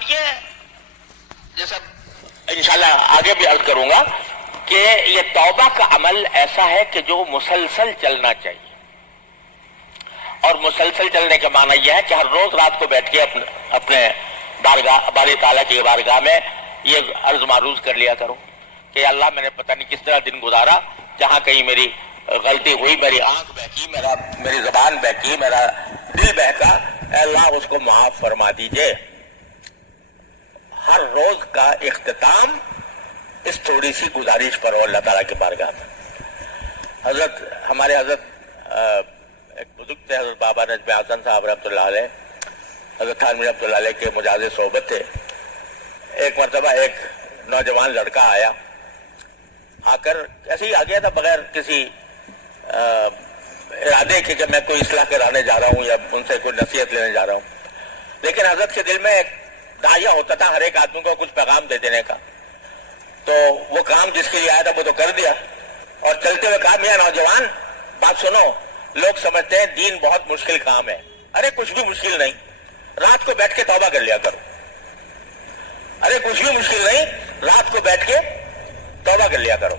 اور یہ جیسا انشاءاللہ آگے بھی عرض کروں گا کہ یہ توبہ کا عمل ایسا ہے کہ جو مسلسل چلنا چاہیے، اور مسلسل چلنے کا معنی یہ ہے کہ ہر روز رات کو بیٹھ کے اپنے باری تعالیٰ کی بارگاہ میں یہ عرض معروض کر لیا کرو کہ اللہ میں نے پتہ نہیں کس طرح دن گزارا، جہاں کہیں میری غلطی ہوئی، میری آنکھ بہکی، میری زبان بہکی، میرا دل بہکا، اے اللہ اس کو معاف فرما دیجئے۔ ہر روز کا اختتام اس تھوڑی سی گزارش پر ہو اللہ تعالیٰ کی بارگاہ میں۔ ہمارے حضرت ایک بزرگ تھے، حضرت بابا نجم حسن صاحب رحمۃ اللہ علیہ، حضرت تھانوی رحمۃ اللہ علیہ کے مجاز صحبت تھے۔ ایک مرتبہ ایک نوجوان لڑکا آیا، آ کر ایسے ہی آ گیا تھا بغیر کسی ارادے کے کہ میں کوئی اصلاح کرانے جا رہا ہوں یا ان سے کوئی نصیحت لینے جا رہا ہوں، لیکن حضرت کے دل میں ایک داعیہ ہوتا تھا ہر ایک آدمی کو کچھ پیغام دے دینے کا، تو وہ کام جس کے لیے آیا تھا وہ تو کر دیا، اور چلتے ہوئے کہا میاں نوجوان بات سنو، لوگ سمجھتے ہیں دین بہت مشکل کام ہے، ارے کچھ بھی مشکل نہیں، رات کو بیٹھ کے توبہ کر لیا کرو، ارے کچھ بھی مشکل نہیں، رات کو بیٹھ کے توبہ کر لیا کرو۔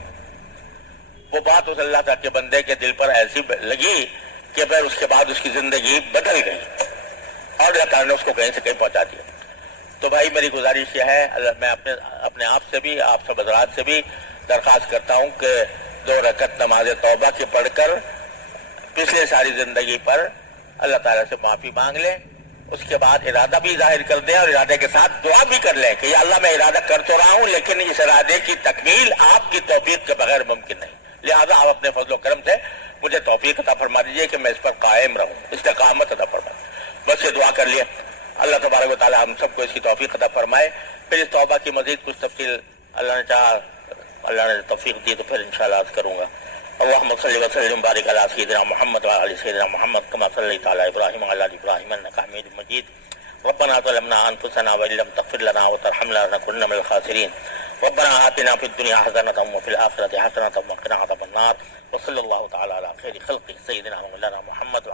وہ بات اس اللہ تعالیٰ کے بندے کے دل پر ایسی لگی کہ پھر اس کے بعد اس کی زندگی بدل گئی، اور اللہ تعالیٰ نے اس کو کہیں سے کہیں پہنچا دیا۔ تو بھائی میری گزارش یہ ہے، میں اپنے آپ سے بھی، آپ سب حضرات سے بھی درخواست کرتا ہوں کہ 2 رکعت نماز توبہ کی پڑھ کر پچھلے ساری زندگی پر اللہ تعالیٰ سے معافی مانگ لیں، اس کے بعد ارادہ بھی ظاہر کر دیں، اور ارادے کے ساتھ دعا بھی کر لیں کہ یا اللہ میں ارادہ کر تو رہا ہوں لیکن اس ارادے کی تکمیل آپ کی توفیق کے بغیر ممکن نہیں، لہذا آپ اپنے فضل و کرم سے مجھے توفیق عطا فرما دیجئے کہ میں اس پر قائم رہوں، استقامت عطا فرما۔ بس یہ دعا کر لیا، اللہ تبارک و تعالی ہم سب کو اس کی توفیق عطا فرمائے۔ پھر اس توبہ کی مزید کچھ تفصیل اللہ نے چاہا، اللہ نے توفیق دی تو پھر انشاءاللہ عرض کروں گا۔ اللہم صلی وسلم بارک علی سیدنا محمد وعلی سیدنا محمد کما صلیت علی ابراہیم وعلی آل ابراہیم انک حمید مجید۔ ربنا ظلمنا انفسنا وان لم تغفر لنا وترحمنا لنكن من الخاسرین۔ ربنا آتنا فی الدنیا حسنۃ وفی الآخرۃ حسنۃ وقنا عذاب النار۔ وصلی اللہ تعالی علی خیر خلقہ سیدنا مولانا محمد